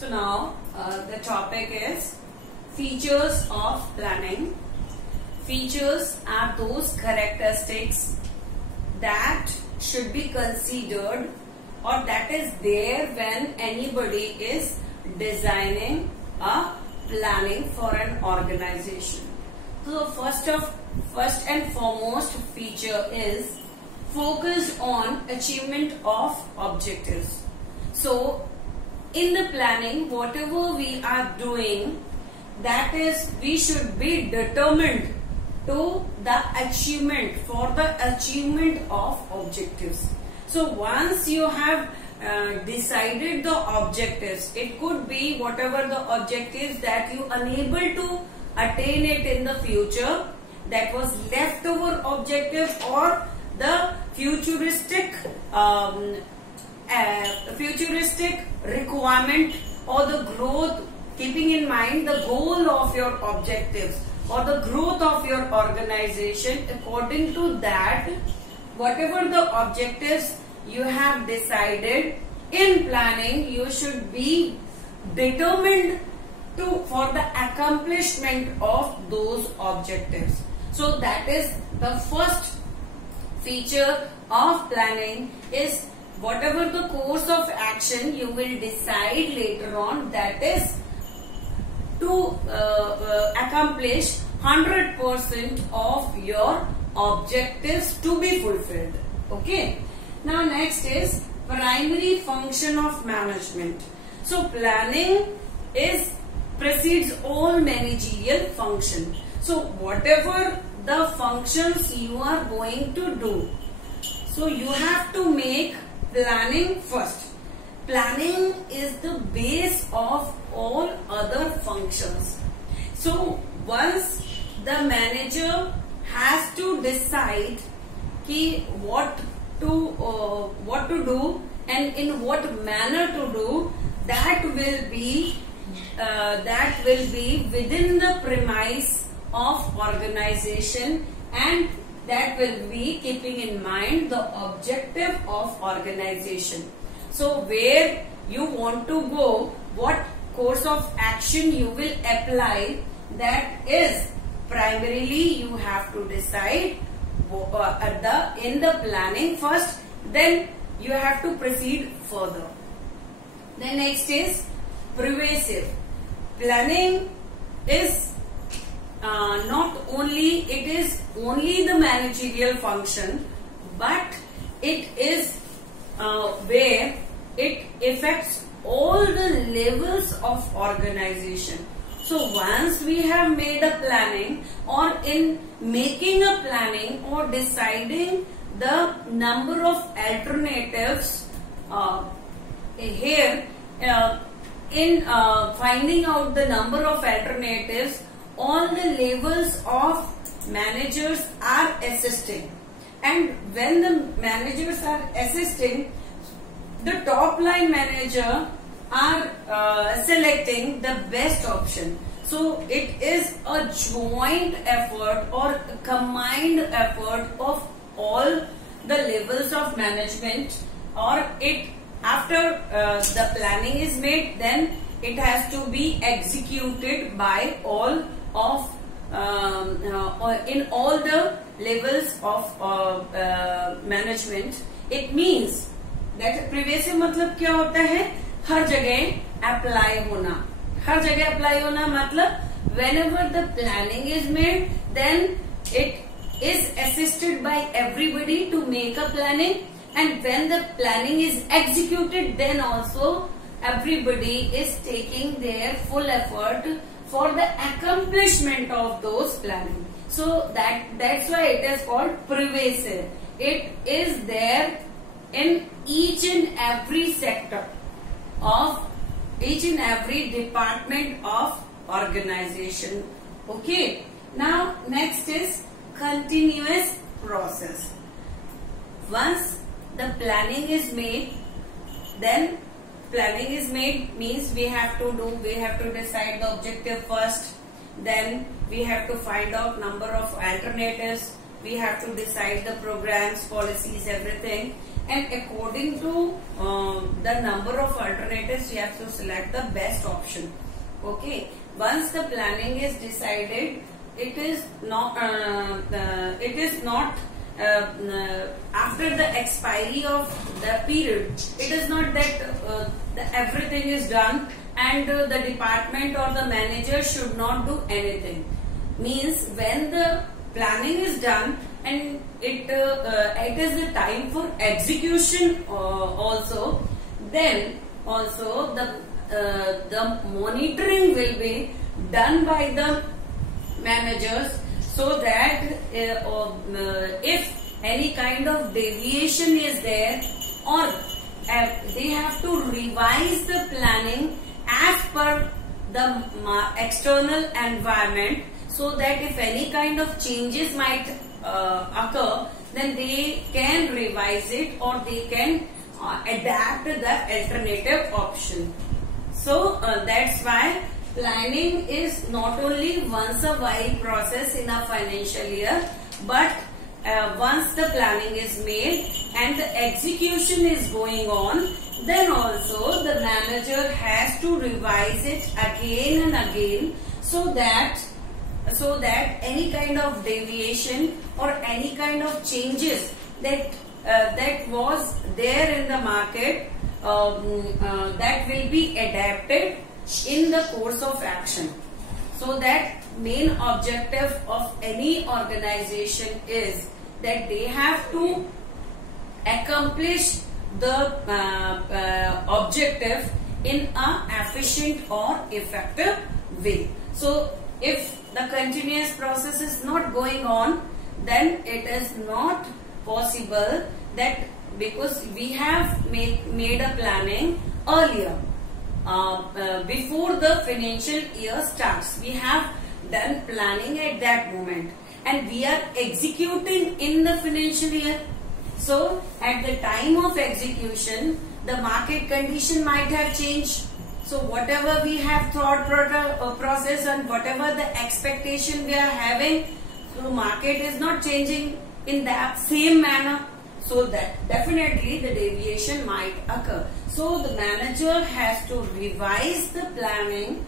So now the topic is features of planning. Features are those characteristics that should be considered or that is there when anybody is designing a planning for an organization. So first and foremost feature is focus on achievement of objectives. So in the planning, whatever we are doing, that is, we should be determined to the achievement, for the achievement of objectives. So once you have decided the objectives, it could be whatever the objectives that you unable to attain it in the future, that was leftover objective or the futuristic requirement or the growth, keeping in mind the goal of your objectives or the growth of your organization. According to that, whatever the objectives you have decided in planning, you should be determined for the accomplishment of those objectives. So that is the first feature of planning, is whatever the course of action you will decide later on, that is to accomplish 100% of your objectives to be fulfilled. Okay. Now next is primary function of management. So planning precedes all managerial function. So whatever the functions you are going to do, so you have to make planning first. Planning is the base of all other functions. So once the manager has to decide what to do and in what manner to do, that will be within the premise of organization, and that will be keeping in mind the objective of organization. So where you want to go, what course of action you will apply, that is primarily you have to decide in the planning first, then you have to proceed further. Then next is pervasive. Planning is not only the managerial function, but it is where it affects all the levels of organization. So once we have made a planning, or in making a planning or deciding the number of alternatives in finding out the number of alternatives, all the levels of managers are assisting, and when the managers are assisting, the top line manager are selecting the best option. So it is a joint effort or a combined effort of all the levels of management, or after the planning is made, then it has to be executed by all of in all the levels of management. It means that pervasive मतलब क्या होता है, हर जगह apply होना. हर जगह apply होना मतलब whenever the planning is made, then it is assisted by everybody to make a planning, and when the planning is executed, then also everybody is taking their full effort for the accomplishment of those planning. So that's why it is called pervasive. It is there in each and every sector of each and every department of organization. Okay. Now next is continuous process. Once the planning is made, then planning is made means we have to decide the objective first, then we have to find out number of alternatives, we have to decide the programs, policies, everything, and according to the number of alternatives, you have to select the best option. Okay, once the planning is decided, it is not after the expiry of the period. It is not that everything is done and the department or the manager should not do anything. Means when the planning is done and it is the time for execution also, then also the monitoring will be done by the managers, so that if any kind of deviation is there, or they have to revise the planning as per the external environment, so that if any kind of changes might occur, then they can revise it or they can adapt the alternative option. So that's why planning is not only once a while process in a financial year, but once the planning is made and the execution is going on, then also the manager has to revise it again and again, so that any kind of deviation or any kind of changes that was there in the market, that will be adapted in the course of action. So that main objective of any organization is that they have to accomplish the objective in an efficient or effective way. So if the continuous process is not going on, then it is not possible that, because we have made a planning earlier, before the financial year starts. We have done planning at that moment and we are executing in the financial year. So at the time of execution, the market condition might have changed. So whatever we have thought process and whatever the expectation we are having, so market is not changing in that same manner. So that definitely the deviation might occur. So the manager has to revise the planning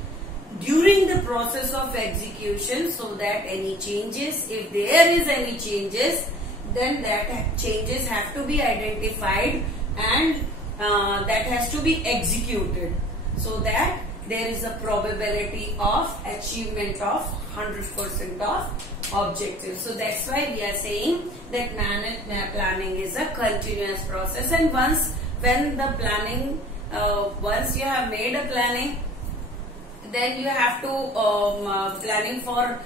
during the process of execution, so that any changes, if there is any changes, then that changes have to be identified and that has to be executed, so that there is a probability of achievement of 100% of objectives. So that's why we are saying that planning is a continuous process, and once you have made a planning, then you have to planning for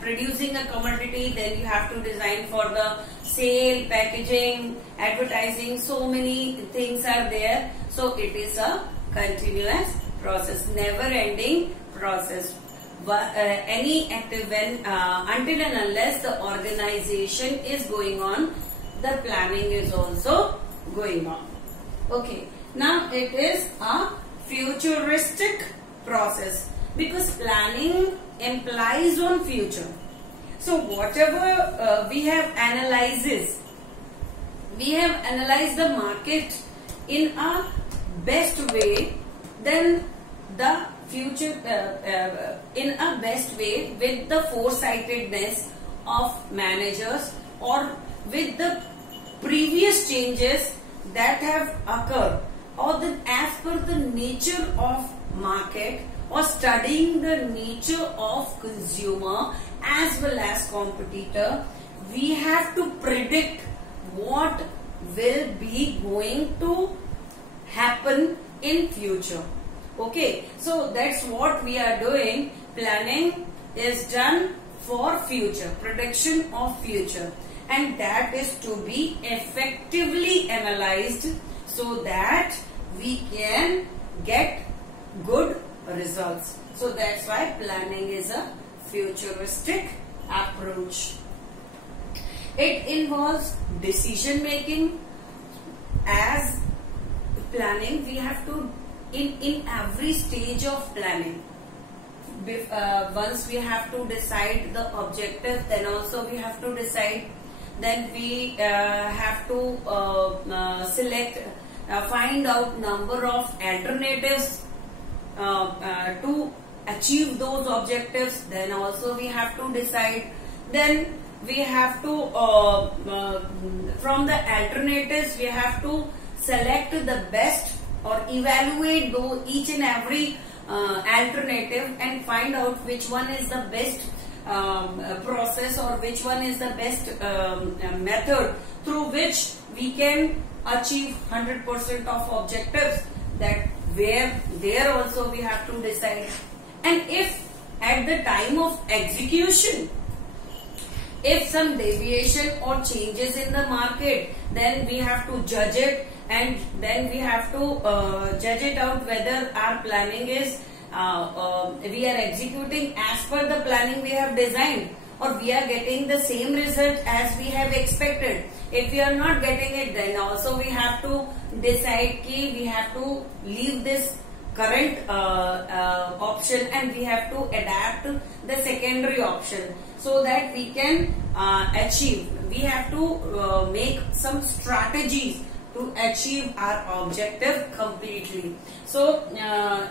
producing a commodity, then you have to design for the sale, packaging, advertising, so many things are there. So it is a continuous process, never ending process. Any active until and unless the organization is going on, the planning is also going on. Okay, now it is a futuristic process, because planning implies on future. So whatever we have analyzed the market in a best way, then the future in a best way with the foresightedness of managers, or with the previous changes that have occurred, or as per the nature of market, or studying the nature of consumer as well as competitor, we have to predict what will be going to happen in future. Okay, so that's what we are doing. Planning is done for future, prediction of future, and that is to be effectively analyzed, so that we can get good results. So that's why planning is a futuristic approach. It involves decision making. As planning, we have to in every stage of planning, once we have to decide the objective, then also we have to decide then we have to select, find out number of alternatives to achieve those objectives. Then also we have to decide. Then we have to, from the alternatives, we have to select the best or evaluate each and every alternative and find out which one is the best process or which one is the best method through which we can achieve 100% of objectives. That where there also we have to decide. And if at the time of execution, if some deviation or changes in the market, then we have to judge it, and then we have to judge it out whether our planning is we are executing as per the planning we have designed, or we are getting the same result as we have expected. If we are not getting it, then also we have to decide कि we have to leave this current option and we have to adapt the secondary option so that we can achieve. We have to make some strategies to achieve our objective completely. So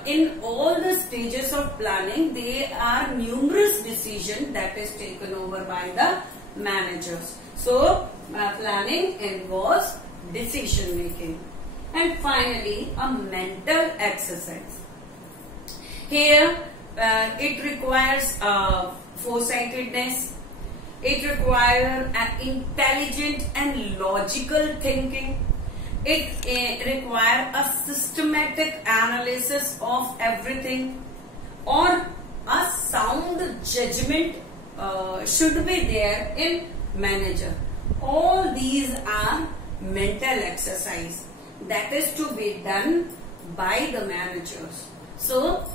in all the stages of planning, there are numerous decisions that is taken over by the managers. So planning involves decision making. And finally, a mental exercise. Here it requires foresightedness. It requires an intelligent and logical thinking. It requires a systematic analysis of everything, or a sound judgment should be there in manager. All these are mental exercise that is to be done by the managers. So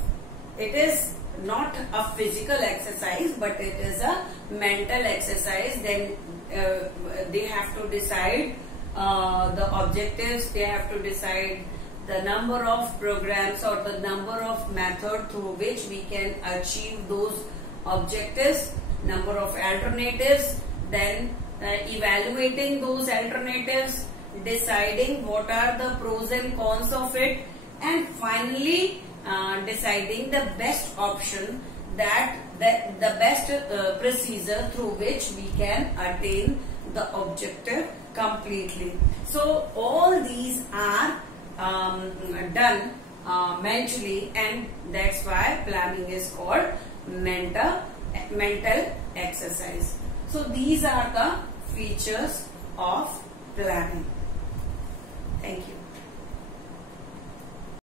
it is not a physical exercise, but it is a mental exercise. Then they have to decide the objectives, they have to decide the number of programs or the number of methods through which we can achieve those objectives, number of alternatives, then evaluating those alternatives, deciding what are the pros and cons of it, and finally deciding the best option, that the best procedure through which we can attain the objective completely. So all these are done mentally, and that's why planning is called mental exercise. So these are the features of planning. Thank you.